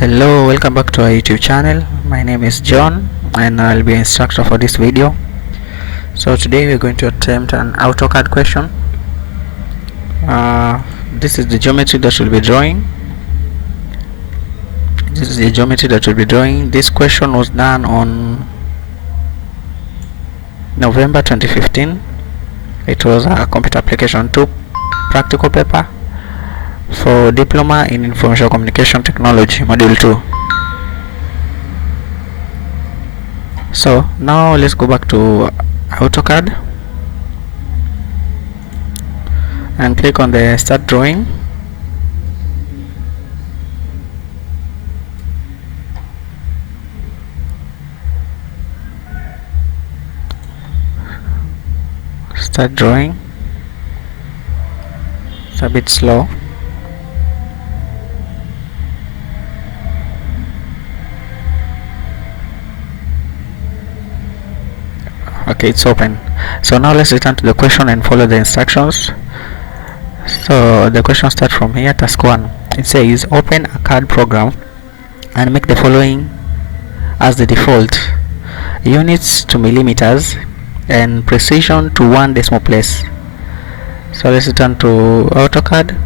Hello, welcome back to our YouTube channel. My name is John and I'll be an instructor for this video. So today we're going to attempt an AutoCAD question. This is the geometry that we'll be drawing. This question was done on November 2015. It was a computer application 2 practical paper for Diploma in Information Communication Technology, Module 2. So now let's go back to AutoCAD and click on the Start Drawing. Start drawing. It's a bit slow. Okay, it's open. So now let's return to the question and follow the instructions. So the question starts from here. Task 1, it says open a CAD program and make the following as the default: units to millimeters and precision to 1 decimal place. So let's return to AutoCAD.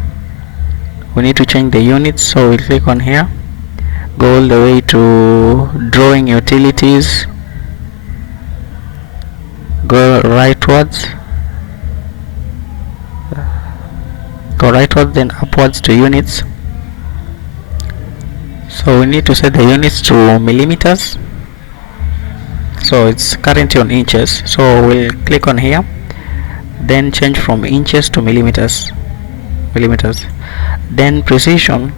We need to change the units, so we'll click on here, go all the way to drawing utilities, go rightwards, then upwards to units. So we need to set the units to millimeters, so it's currently on inches, so we'll click on here, then change from inches to millimeters. Then precision,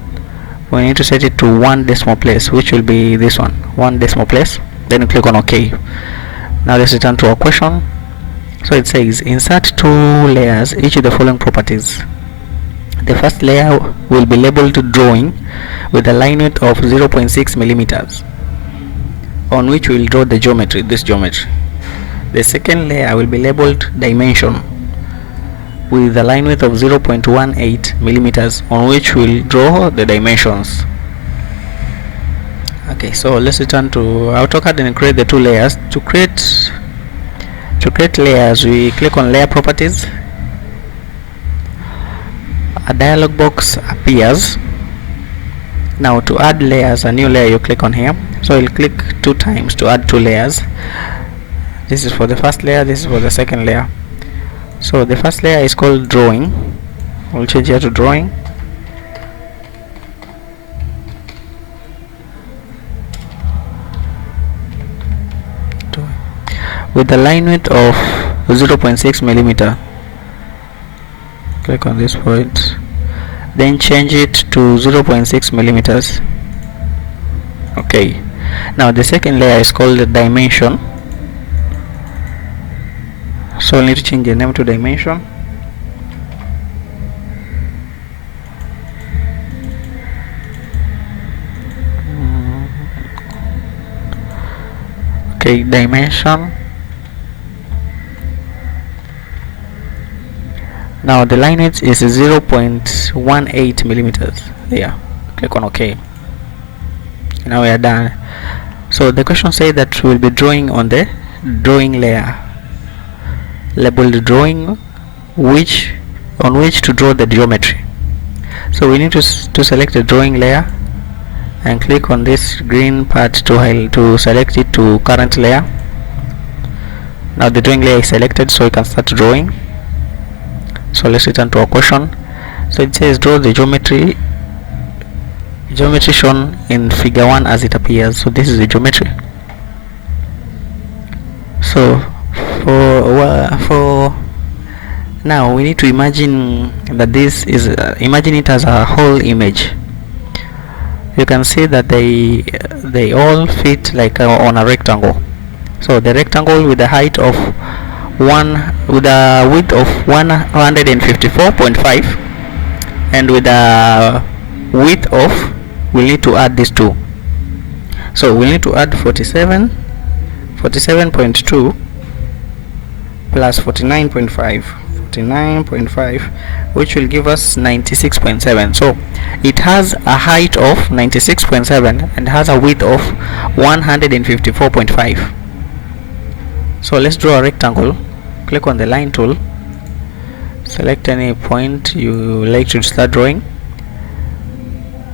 we need to set it to 1 decimal place, which will be this one, 1 decimal place. Then click on OK. Now let's return to our question. So it says insert 2 layers, each with the following properties. The first layer will be labeled drawing with a line width of 0.6 millimeters, on which we will draw the geometry, this geometry. The second layer will be labeled dimension with a line width of 0.18 millimeters, on which we will draw the dimensions. Okay, so let's return to AutoCAD and create the 2 layers. To create layers, we click on layer properties. A dialog box appears. Now to add layers, a new layer, you click on here. So you'll click 2 times to add 2 layers. This is for the first layer, this is for the second layer. So the first layer is called drawing. We'll change here to drawing. With the line width of 0.6 millimeter. Click on this point, then change it to 0.6 millimeters. Okay, now the second layer is called the dimension, so we need to change the name to dimension. Okay, dimension. Now the line width is 0.18 millimeters. Yeah, click on OK. Now we are done. So the question says that we will be drawing on the drawing layer, labeled drawing, on which to draw the geometry. So we need to select the drawing layer and click on this green part to select it to current layer. Now the drawing layer is selected, so we can start drawing. So let's return to our question. So it says draw the geometry shown in figure 1 as it appears. So this is the geometry. So for now we need to imagine that this is imagine it as a whole image. You can see that they all fit like on a rectangle. So the rectangle with the height of with a width of 154.5 and with a width of, we need to add these 2. So we need to add 47.2 plus 49.5. 49.5, which will give us 96.7. so it has a height of 96.7 and has a width of 154.5. so let's draw a rectangle. Click on the line tool, select any point you like to start drawing.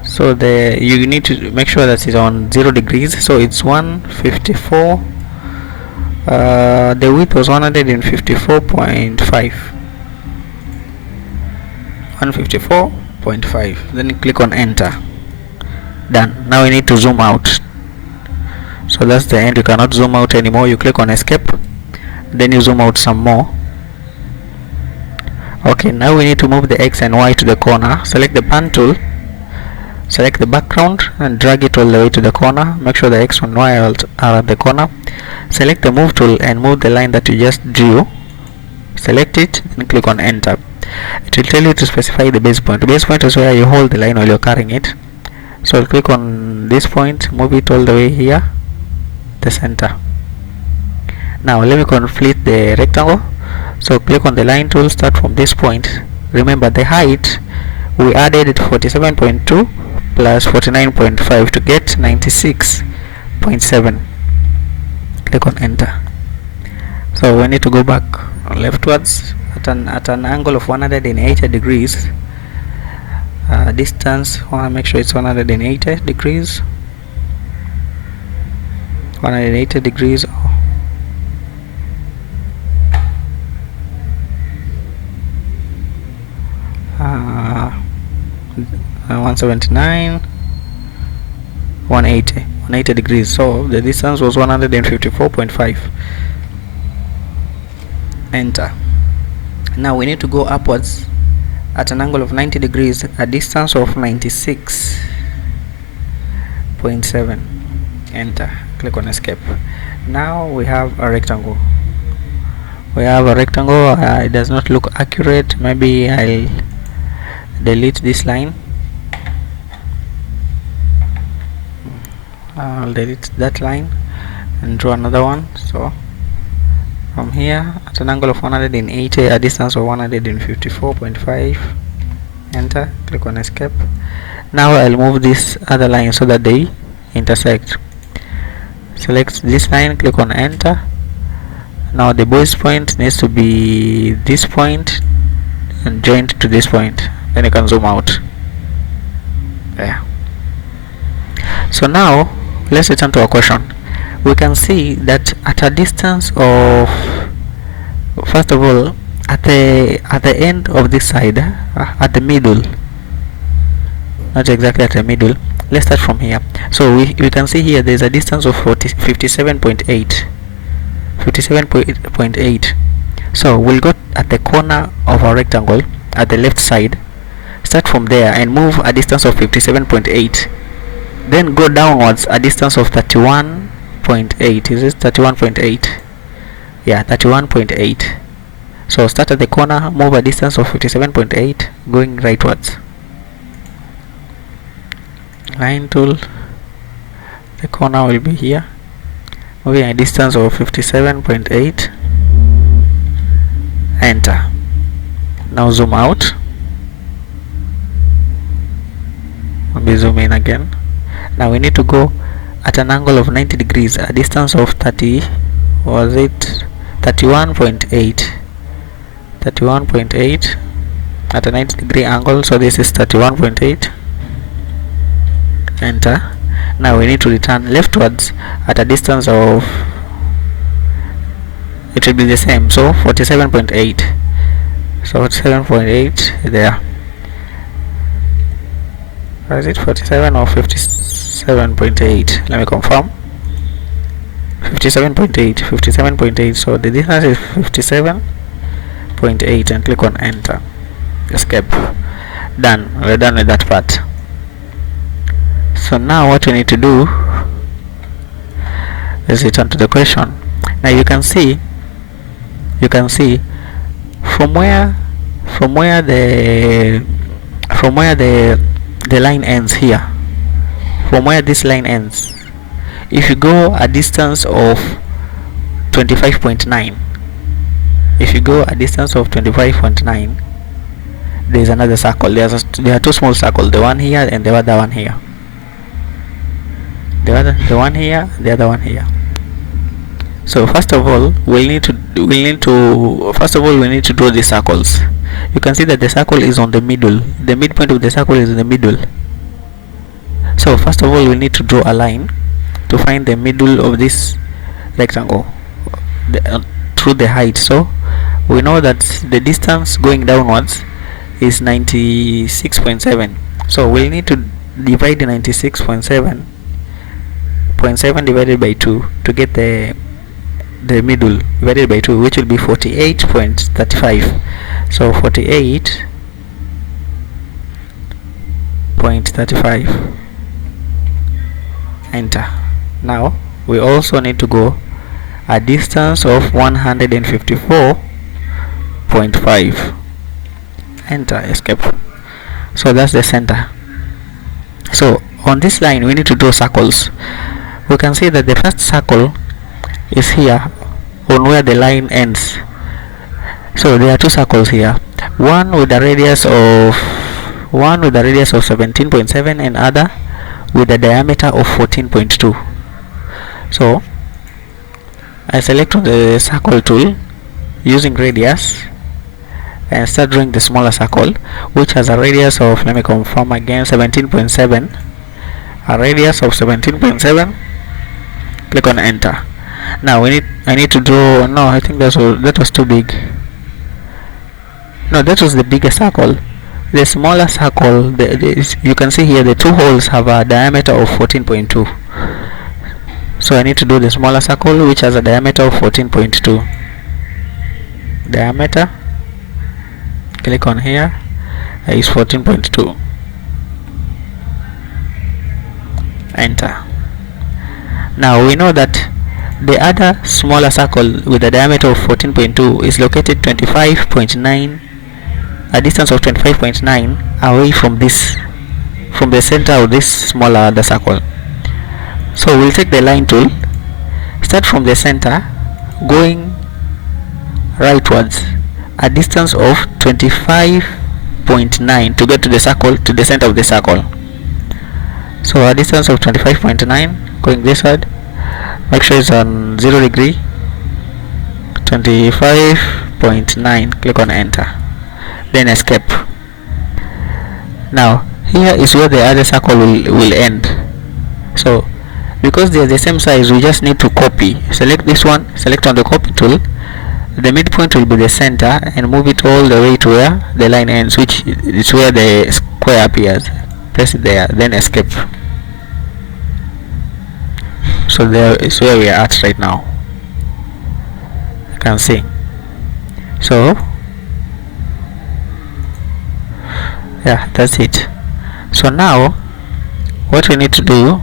So you need to make sure that it's on 0 degrees, so it's 154. The width was 154.5. 154.5. Then click on enter. Done. Now we need to zoom out. So that's the end. You cannot zoom out anymore. You click on escape, then you zoom out some more. Okay, now we need to move the X and Y to the corner. Select the pan tool, select the background and drag it all the way to the corner. Make sure the X and Y are at the corner. Select the move tool and move the line that you just drew. Select it and click on enter. It will tell you to specify the base point. The base point is where you hold the line while you're carrying it. So click on this point, move it all the way here, the center. Now let me complete the rectangle. So click on the line tool, start from this point. Remember the height, we added 47.2 plus 49.5 to get 96.7. Click on enter. So we need to go back leftwards at an angle of 180 degrees. Distance, want to make sure it's 180 degrees. 180 degrees. 179, 180 degrees. So the distance was 154.5. Enter. Now we need to go upwards at an angle of 90 degrees, a distance of 96.7. Enter. Click on escape. Now we have a rectangle. It does not look accurate. Maybe I'll delete this line. I'll delete that line and draw another one. So from here at an angle of 180, a distance of 154.5. Enter. Click on escape. Now I'll move this other line so that they intersect. Select this line, click on enter. Now the base point needs to be this point and joined to this point. Then you can zoom out. There. So now let's return to our question. We can see that at a distance of, first of all, at the end of this side, at the middle, not exactly at the middle. Let's start from here. So we can see here there's a distance of 57.8. 57.8. So we'll go at the corner of our rectangle at the left side. Start from there and move a distance of 57.8. Then go downwards a distance of 31.8. Is it 31.8? Yeah, 31.8. So start at the corner, move a distance of 57.8, going rightwards. Line tool, the corner will be here, moving a distance of 57.8. Enter. Now zoom out. Maybe zoom in again. Now we need to go at an angle of 90 degrees, a distance of 31.8. 31.8 at a 90 degree angle. So this is 31.8. Enter. Now we need to return leftwards at a distance of, it will be the same, so 47.8. So 47.8 there. Or is it 47 or 57.8? Let me confirm. 57.8. 57.8. So the distance is 57.8 and click on enter. Escape. Done. We're done with that part. So now what we need to do is return to the question. Now you can see from where the line ends here, from where this line ends, if you go a distance of 25.9, if you go a distance of 25.9, there is another circle. There are two small circles, the one here and the other one here. The one here, the other one here. So first of all, we need to draw the circles. You can see that the circle is on the middle. The midpoint of the circle is in the middle. So first of all, we need to draw a line to find the middle of this rectangle through the height. So we know that the distance going downwards is 96.7. So we'll need to divide the 96.7 divided by 2 to get the middle divided by 2, which will be 48.35. so 48.35, enter. Now we also need to go a distance of 154.5, enter, escape. So that's the center. So on this line we need to draw circles. We can see that the first circle is here on where the line ends. So there are two circles here, one with a radius of 17.7 and other with a diameter of 14.2. So I select on the circle tool using radius and start drawing the smaller circle, which has a radius of, let me confirm again, 17.7, a radius of 17.7. Click on enter. Now I need to draw, no, I think that was too big. No, that was the bigger circle. The smaller circle, you can see here the two holes have a diameter of 14.2. So I need to do the smaller circle, which has a diameter of 14.2. Diameter, click on here, is 14.2. Enter. Now we know that the other smaller circle with a diameter of 14.2 is located 25.9, a distance of 25.9 away from the center of this smaller other circle. So we'll take the line tool, start from the center, going rightwards a distance of 25.9 to get to the circle, to the center of the circle. So a distance of 25.9 going this side, make sure it's on 0 degree, 25.9, click on enter, then escape. Now here is where the other circle will end. So because they are the same size, we just need to copy. Select this one, select on the copy tool, the midpoint will be the center, and move it all the way to where the line ends, which is where the square appears. Press it there, then escape. So there is where we are at right now, you can see. So yeah, that's it. So now what we need to do,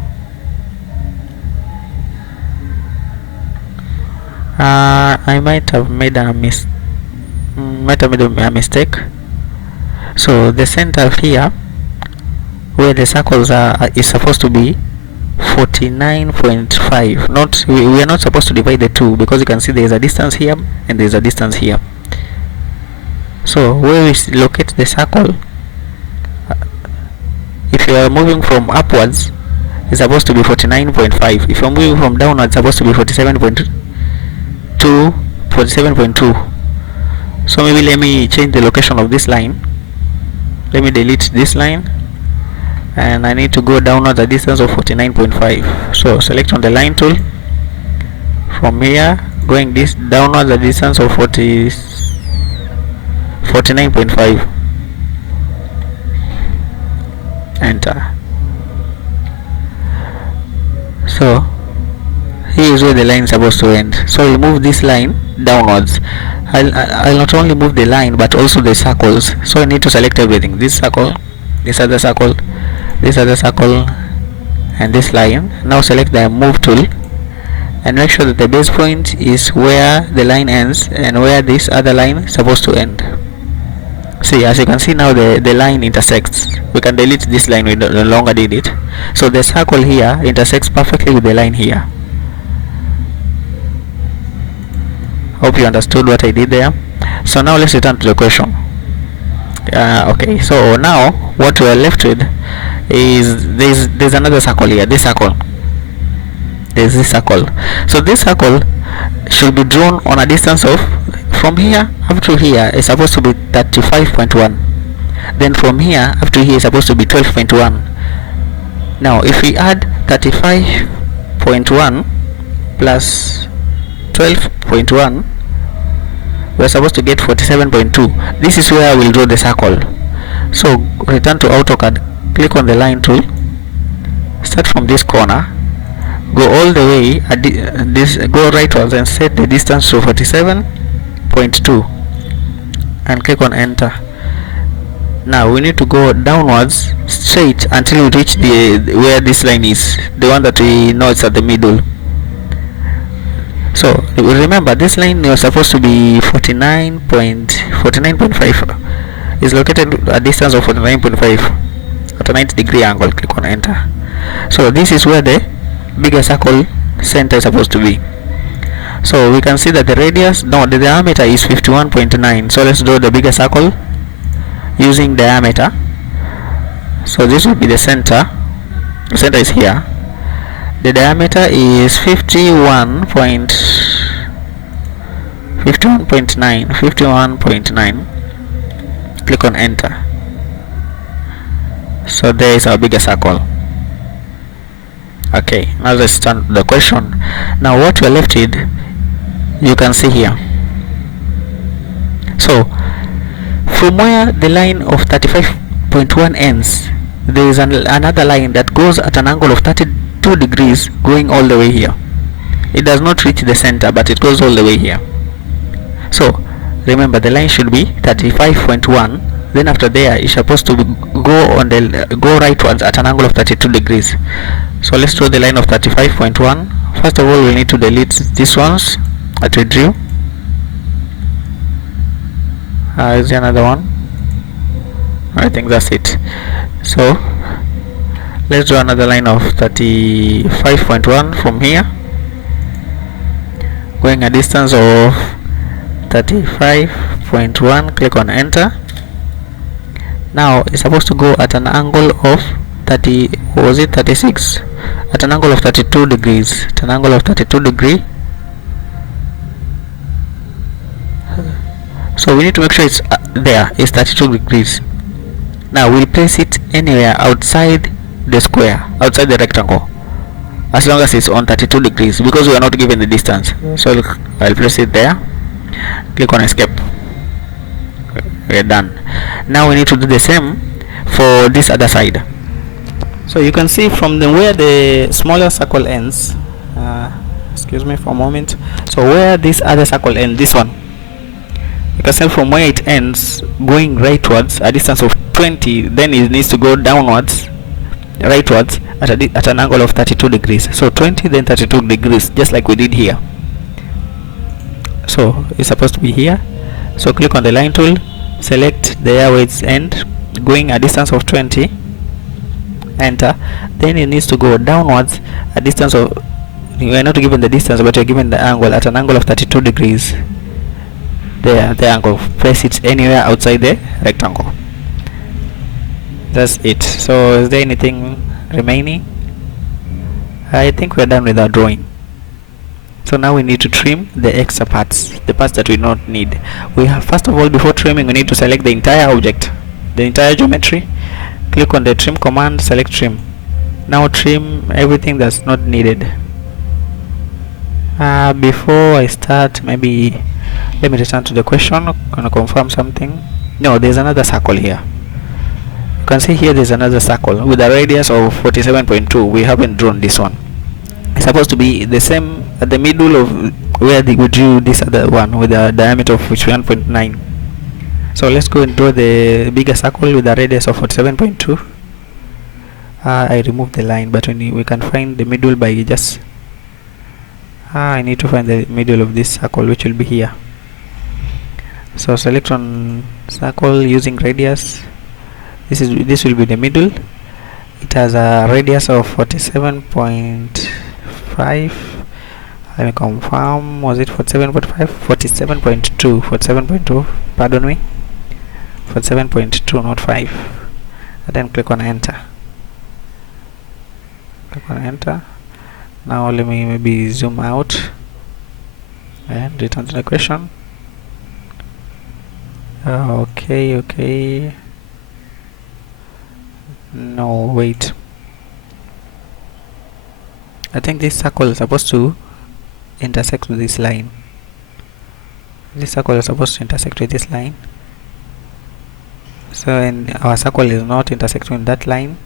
I might have made a mistake. So the center here where the circles are is supposed to be 49.5. Not, we are not supposed to divide the two, because you can see there is a distance here and there is a distance here. So where we locate the circle, if you are moving from upwards, it's supposed to be 49.5. If you are moving from downwards, it's supposed to be 47.2. So maybe let me change the location of this line. Let me delete this line, and I need to go downwards a distance of 49.5. So select on the line tool, from here going this downwards a distance of 49.5, enter. So here is where the line is supposed to end. So we move this line downwards. I'll not only move the line but also the circles. So I need to select everything, this circle, this other circle, this other circle, and this line. Now select the move tool and make sure that the base point is where the line ends and where this other line is supposed to end. See, as you can see now, the line intersects. We can delete this line, we no longer did it. So the circle here intersects perfectly with the line here. Hope you understood what I did there. So now let's return to the question. Okay, so now what we are left with is there's another circle here. This circle, there's this circle. So this circle should be drawn on a distance of, from here up to here is supposed to be 35.1. Then from here up to here is supposed to be 12.1. Now if we add 35.1 plus 12.1, we're supposed to get 47.2. This is where we'll draw the circle. So return to AutoCAD, click on the line tool, start from this corner, go all the way go rightwards and set the distance to 47.2 and click on enter. Now we need to go downwards straight until we reach where this line is, the one that we know it's at the middle. So remember, this line was supposed to be 49.5. is located at a distance of 49.5 at a 90-degree angle. Click on enter. So this is where the bigger circle center is supposed to be. So we can see that the diameter is 51.9. so let's draw the bigger circle using diameter. So this will be the center. The center is here. The diameter is 51.9. Click on enter. So there is our bigger circle. Okay, now let's turn to the question. Now what we're left with, you can see here. So from where the line of 35.1 ends, there is another line that goes at an angle of 32 degrees going all the way here. It does not reach the center, but it goes all the way here. So remember, the line should be 35.1. then after there it's supposed to go rightwards at an angle of 32 degrees. So let's draw the line of 35.1. First of all, we need to delete these ones that we drew. Is there another one? I think that's it. So let's draw another line of 35.1 from here, going a distance of 35.1. click on enter. Now it's supposed to go at an angle of 36, at an angle of 32 degrees, at an angle of 32 degree. So we need to make sure it's there is 32 degrees. Now we'll place it anywhere outside the square, outside the rectangle, as long as it's on 32 degrees, because we are not given the distance. So I'll place it there. Click on escape. We're done. Now we need to do the same for this other side. So you can see from where the smaller circle ends, excuse me for a moment. So where this other circle ends, this one, you can see from where it ends, going rightwards a distance of 20, then it needs to go downwards, rightwards at an angle of 32 degrees. So 20, then 32 degrees, just like we did here. So it's supposed to be here. So click on the line tool, select the where it's end, going a distance of 20, enter. Then it needs to go downwards a distance of, you are not given the distance, but you're given the angle at an angle of 32 degrees. There, the angle. Place it anywhere outside the rectangle. That's it. So is there anything remaining? I think we're done with our drawing. So now we need to trim the extra parts, the parts that we don't need. We have, first of all, before trimming, we need to select the entire object, the entire geometry. Click on the trim command, select trim. Now trim everything that's not needed. Before I start, maybe let me return to the question. I'm gonna confirm something. No, there's another circle here. You can see here there's another circle with a radius of 47.2. we haven't drawn this one. It's supposed to be the same at the middle of where we drew this other one with a diameter of 1.9. So let's go and draw the bigger circle with a radius of 47.2. I removed the line, but we can find the middle by just I need to find the middle of this circle, which will be here. So select on circle using radius. This will be the middle. It has a radius of 47.5. Let me confirm. Was it 47.5? 47.2. 47.2. Pardon me. 47.2, not 5. And then click on enter. Click on enter. Now let me maybe zoom out and return to the question. Okay. No, wait. I think this circle is supposed to intersect with this line. This circle is supposed to intersect with this line. So our circle is not intersecting with that line.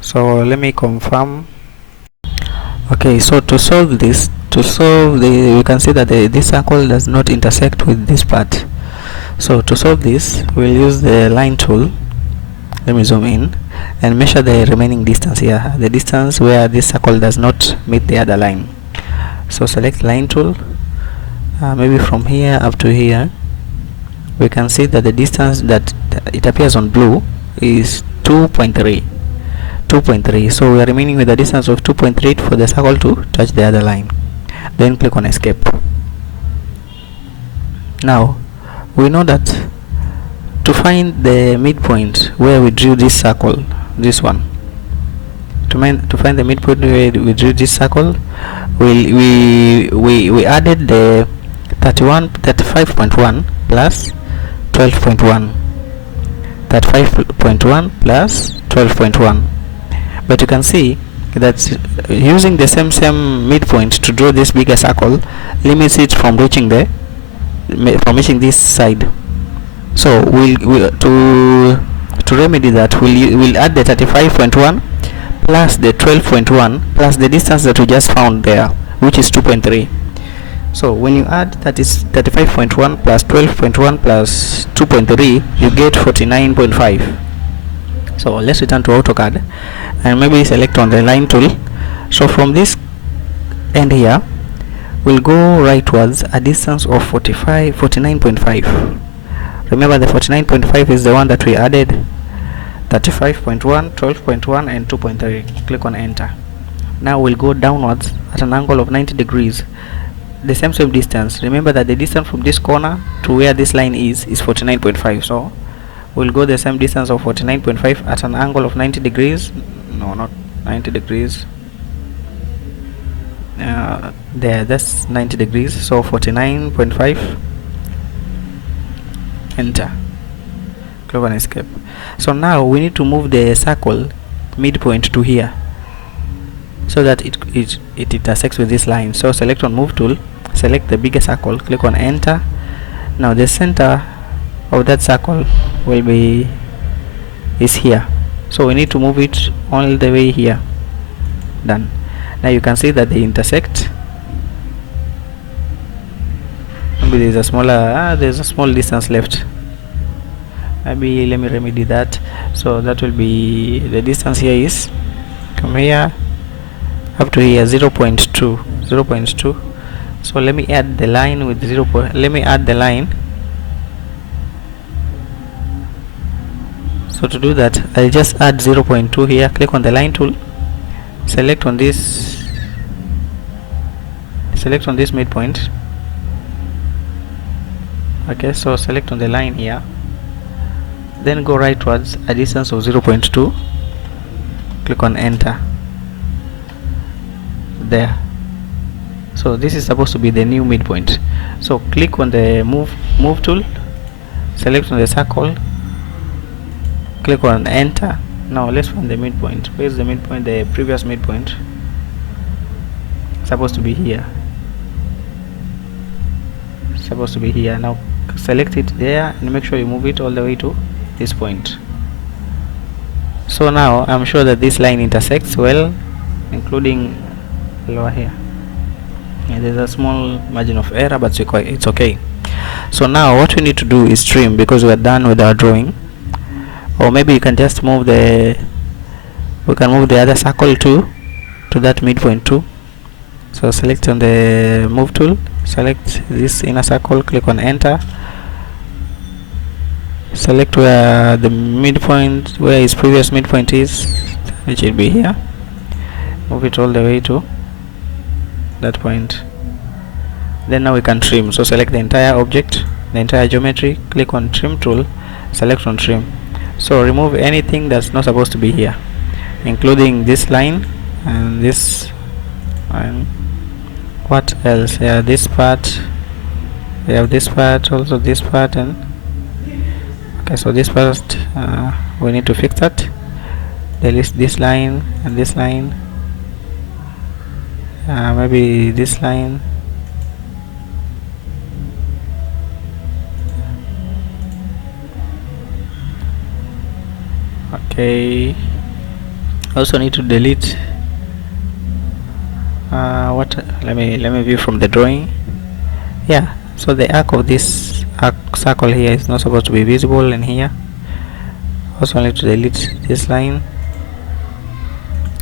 So let me confirm. Okay, so to solve this, you can see that this circle does not intersect with this part. So to solve this, we'll use the line tool. Let me zoom in and measure the remaining distance here, the distance where this circle does not meet the other line. So select line tool, maybe from here up to here. We can see that the distance that it appears on blue is 2.3. So we are remaining with a distance of 2.3 for the circle to touch the other line. Then click on escape. Now we know that to find the midpoint where we drew this circle, this one, to find the midpoint where we drew this circle, we added the 35.1 plus 12.1, 35.1 plus 12.1. But you can see that using the same midpoint to draw this bigger circle limits it from reaching this side. So to remedy that, we'll add the 35.1 plus the 12.1 plus the distance that we just found there, which is 2.3. So when you add, that is 35.1 plus 12.1 plus 2.3, you get 49.5. So let's return to AutoCAD and maybe select on the line tool. So from this end here, we'll go rightwards a distance of 49.5. Remember, the 49.5 is the one that we added 35.1, 12.1 and 2.3. Click on enter. Now we'll go downwards at an angle of 90 degrees, the same distance. Remember that the distance from this corner to where this line is 49.5. So we'll go the same distance of 49.5 at an angle of 90 degrees. No, not 90 degrees. There, that's 90 degrees. So 49.5. Enter. Click on escape. So now we need to move the circle midpoint to here so that it intersects with this line. So select on move tool, select the bigger circle, click on enter. Now the center of that circle is here, so we need to move it all the way here. Done. Now you can see that they intersect. Maybe there's a small distance left. Maybe let me remedy that. So that will be, the distance here is from here up to here 0.2. So let me add the line with let me add the line. So to do that, I'll just add 0.2 here. Click on the line tool, select on this midpoint. Okay, so select on the line here, then go rightwards a distance of 0.2. click on enter. There. So this is supposed to be the new midpoint. So click on the move tool, select on the circle, click on enter. Now let's find the midpoint. Where's the midpoint? The previous midpoint supposed to be here. Supposed to be here. Now select it there and make sure you move it all the way to this point. So now I'm sure that this line intersects well, including lower here. Yeah, there's a small margin of error, but it's okay. So now what we need to do is trim, because we're done with our drawing. Or maybe you can just move we can move the other circle to that midpoint too. So select on the move tool, select this inner circle, click on enter, select where the midpoint, where his previous midpoint is, which will be here, move it all the way to that point. Then now we can trim. So select the entire object, the entire geometry, click on trim tool, select on trim. So remove anything that's not supposed to be here, including this line and this, and what else? Yeah, this part. We have this part, also this part, and okay, so this part we need to fix that. Delete this line and this line, maybe this line. Okay, also need to delete what, let me view from the drawing. Yeah, so the arc of this circle here is not supposed to be visible, and here also need to delete this line,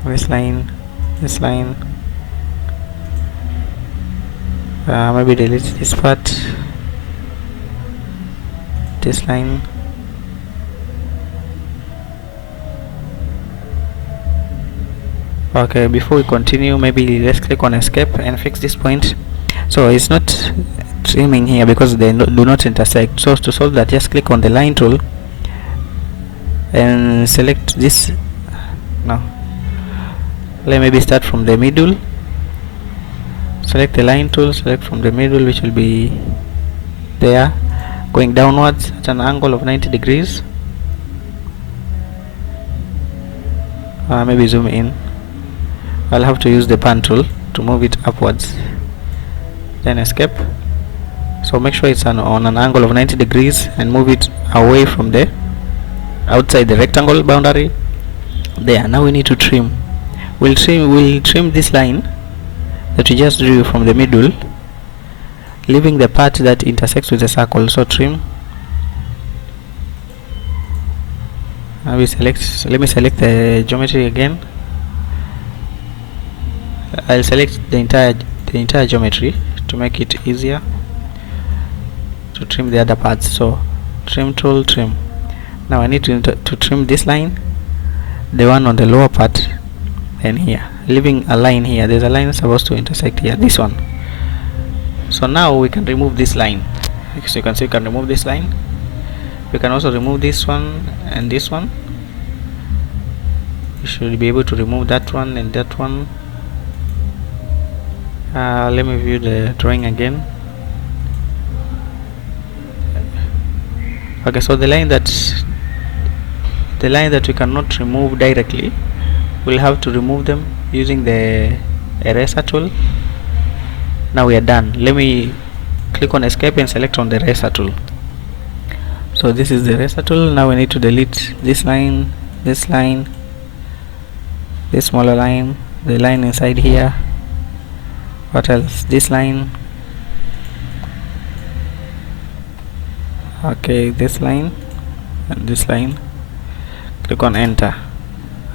this line, this line, maybe delete this part, this line. Okay, before we continue, maybe let's click on escape and fix this point. So it's not trimming here because they do not intersect. So to solve that, just click on the line tool and select this. No, let maybe start from the middle. Select the line tool, select from the middle, which will be there, going downwards at an angle of 90 degrees. Maybe zoom in. I'll have to use the pan tool to move it upwards, then escape. So make sure it's on an angle of 90 degrees and move it away from the outside the rectangle boundary. There, now we need to trim. We'll trim this line that we just drew from the middle, leaving the part that intersects with the circle. So trim. Now we select, let me select the geometry again. I'll select the entire geometry to make it easier to trim the other parts. So trim tool, trim. Now I need to trim this line, the one on the lower part, and here, leaving a line here. There's a line supposed to intersect here, this one. So now we can remove this line. So you can see we can remove this line. We can also remove this one and this one. You should be able to remove that one and that one. Let me view the drawing again. Okay, so the line that we cannot remove directly, we'll have to remove them using the eraser tool. Now we are done. Let me click on escape and select on the eraser tool. So this is the eraser tool. Now we need to delete this line, this smaller line, the line inside here. What else? This line. Okay, this line and this line. Click on enter.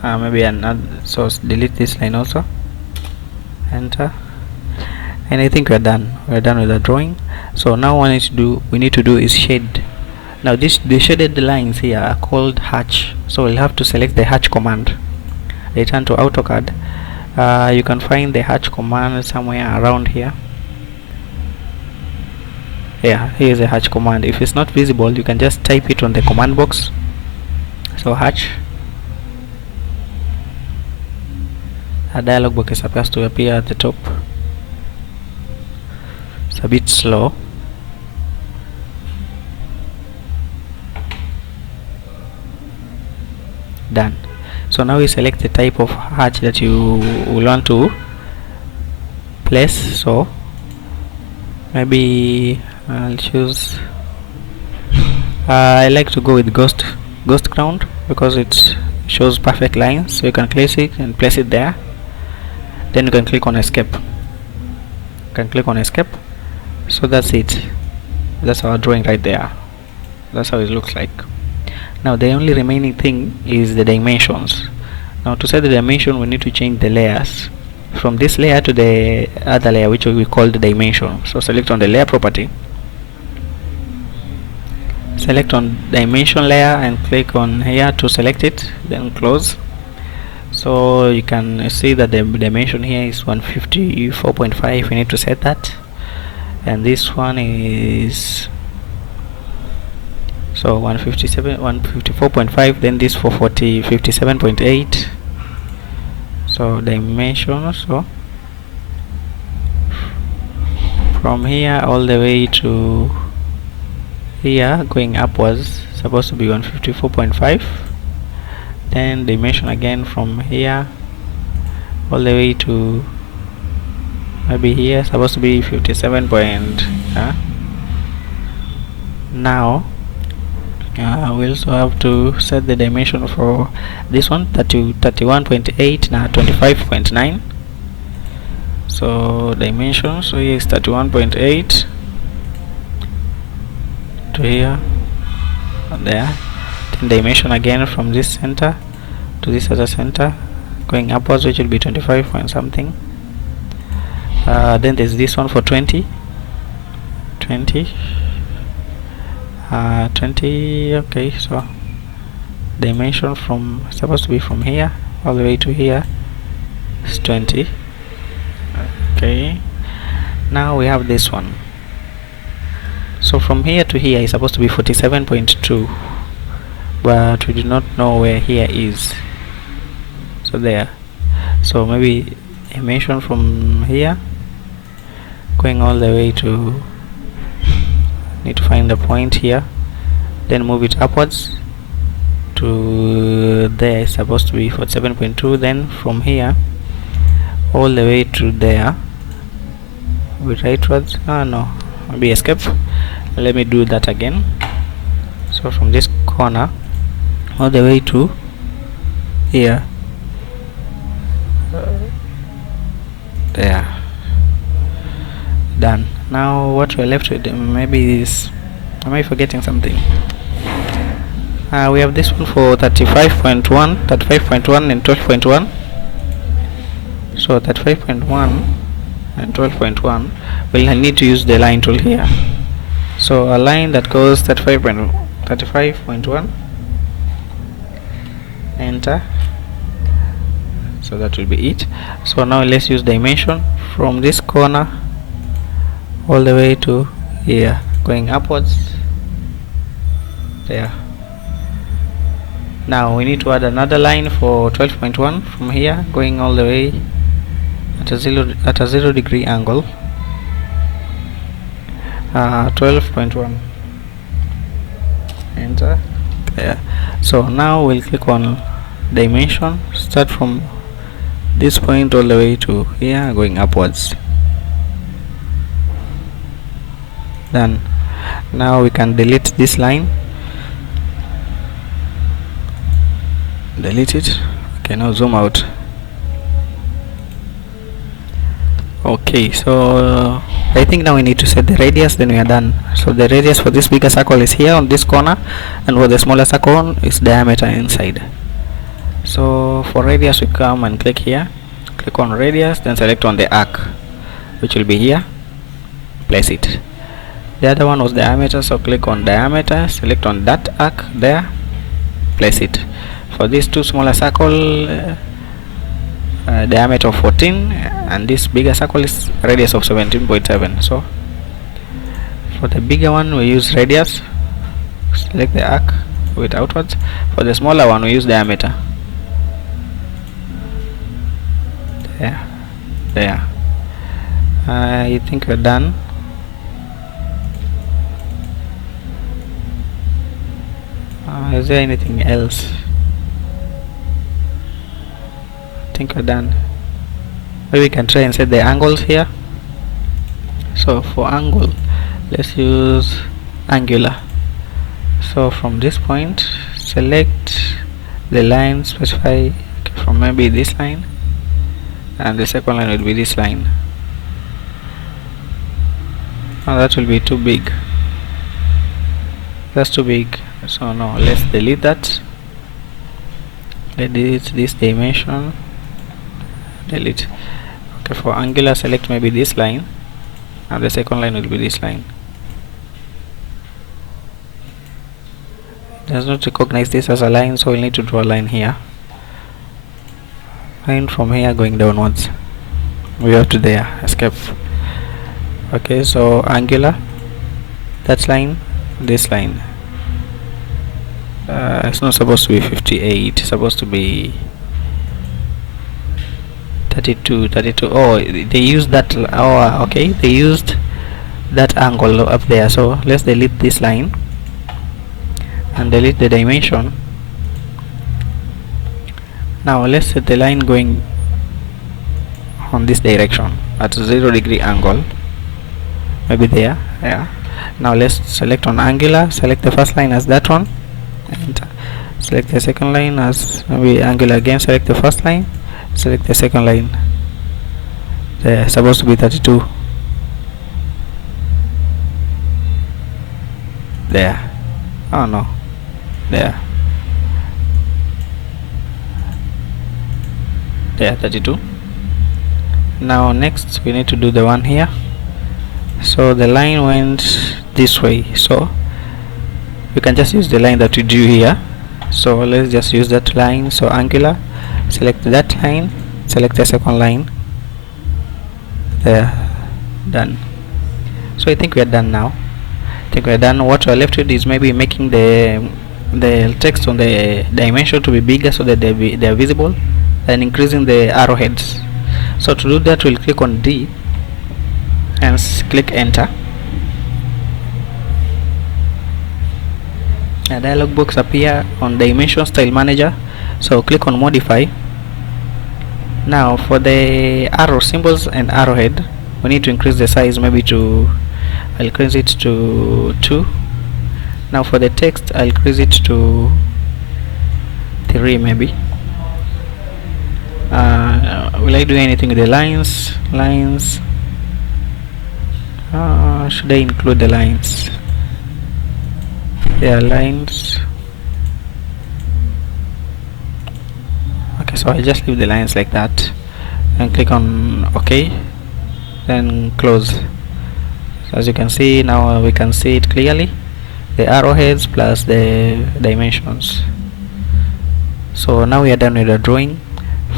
Maybe another, so delete this line also. Enter. And I think we're done. We're done with the drawing. So now what we need to do is shade. Now the shaded lines here are called hatch. So we'll have to select the hatch command. Return to AutoCAD. You can find the hatch command somewhere around here. Yeah, here is the hatch command. If it's not visible, you can just type it on the command box. So hatch. A dialog box is supposed to appear at the top. It's a bit slow. Done. So now we select the type of hatch that you will want to place. So maybe I'll choose, I like to go with ghost ground because it shows perfect lines. So you can place it and place it there. Then you can click on escape. So that's it. That's our drawing right there. That's how it looks like. Now the only remaining thing is the dimensions. Now to set the dimension, we need to change the layers from this layer to the other layer, which we call the dimension. So select on the layer property, select on dimension layer and click on here to select it, then close. So you can see that the dimension here is 154.5. we need to set that, and this one is so 154.5, then this for 57.8. so dimension, so from here all the way to here going upwards supposed to be 154.5. then dimension again from here all the way to maybe here supposed to be 57 point. Now we also have to set the dimension for this one, 31.8 now 25.9. so dimension, so here is 31.8 to here and there. Then dimension again from this center to this other center going upwards, which will be 25 point something. Then there's this one for 20. Okay, so dimension from supposed to be from here all the way to here is 20. Okay, now we have this one. So from here to here is supposed to be 47.2, but we do not know where here is. So there, so maybe dimension from here going all the way to, need to find the point here, then move it upwards to there is supposed to be 47.2. then from here all the way to there we rightwards, no, maybe escape. Let me do that again. So from this corner all the way to here, there, done. Now what we're left with maybe is, am I forgetting something? We have this one for 35.1 and 12.1. so 35.1 and 12.1 we'll need to use the line tool here. So a line that goes 35.1, enter, so that will be it. So now let's use dimension from this corner all the way to here going upwards there. Now we need to add another line for 12.1 from here going all the way at a 0 degree angle. 12.1, enter, there. So now we'll click on dimension, start from this point all the way to here going upwards, done. Now we can delete this line, delete it. Okay, now zoom out. Okay, so I think now we need to set the radius, then we are done. So the radius for this bigger circle is here on this corner, and for the smaller circle is diameter inside. So for radius we come and click here, click on radius, then select on the arc, which will be here, place it. The other one was diameter, so click on diameter, select on that arc there, place it. For these two smaller circle, diameter of 14, and this bigger circle is radius of 17.7. so for the bigger one we use radius, select the arc with outwards. For the smaller one we use diameter, there. I think we're done. Is there anything else? I think we're done. Maybe we can try and set the angles here. So for angle, let's use angular. So from this point select the line, specify from maybe this line, and the second line will be this line. Oh, that will be too big. That's too big, so no, let's delete that. Let's delete this dimension, delete. Okay, for angular select maybe this line, and the second line will be this line. It does not recognize this as a line, so we'll need to draw a line here. line from here going downwards. We have to there, escape. Okay, so angular, that line, this line, it's not supposed to be 58, it's supposed to be 32. Oh, they used that. Oh, okay, they used that angle up there. So let's delete this line and delete the dimension. Now let's set the line going on this direction at 0° angle, maybe there. Yeah, now let's select on angular, select the first line as that one, and select the second line as maybe angular again, select the first line, select the second line. They're supposed to be 32 there. Oh no, there 32. Now next we need to do the one here. So the line went this way, so we can just use the line that we drew here. So let's just use that line. So angular, select that line, select the second line, there, done. So I think we are done now. What we are left with is maybe making the text on the dimension to be bigger so that they are visible, and increasing the arrowheads. So to do that, we'll click on D and click enter. A dialog box appear on dimension style manager, so click on modify. Now for the arrow symbols and arrowhead, we need to increase the size, maybe to, I'll increase it to 2. Now for the text, I'll increase it to 3 maybe. Will I do anything with the lines? Should I include the lines? Yeah, lines. Okay, so I'll just leave the lines like that and click on OK, then close. So as you can see, now we can see it clearly, the arrowheads plus the dimensions. So now we are done with the drawing.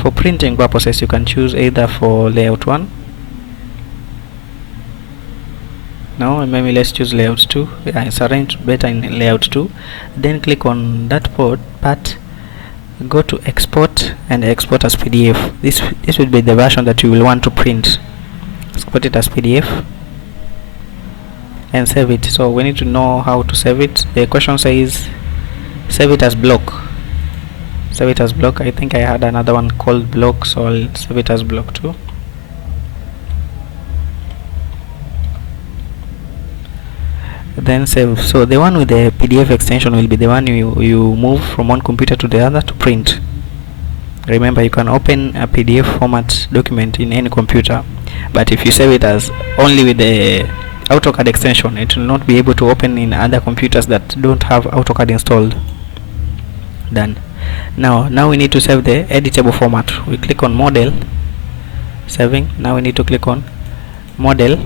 For printing purposes, you can choose either for layout 1. Now maybe let's choose layout 2. Yeah, it's arranged better in layout 2. Then click on that part, go to export and export as PDF. This will be the version that you will want to print. Export it as PDF and save it. So we need to know how to save it. The question says save it as block. Save it as block. I think I had another one called block, so I'll save it as block too. Then save. So the one with the PDF extension will be the one you move from one computer to the other to print. Remember, you can open a PDF format document in any computer, but if you save it as only with the AutoCAD extension, it will not be able to open in other computers that don't have AutoCAD installed. Done. Now we need to save the editable format. We click on model, saving. Now we need to click on model,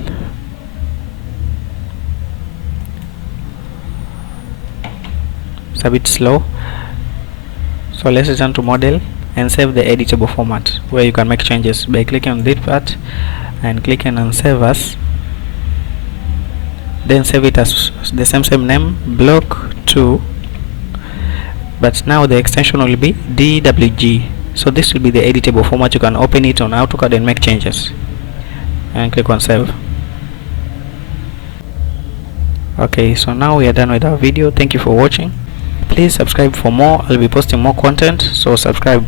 it's a bit slow, so let's return to model and save the editable format, where you can make changes by clicking on this part and clicking on save as, then save it as the same name, block 2, but now the extension will be DWG. So this will be the editable format. You can open it on AutoCAD and make changes, and click on save. Okay, so now we are done with our video. Thank you for watching. Please subscribe for more. I'll be posting more content, so subscribe.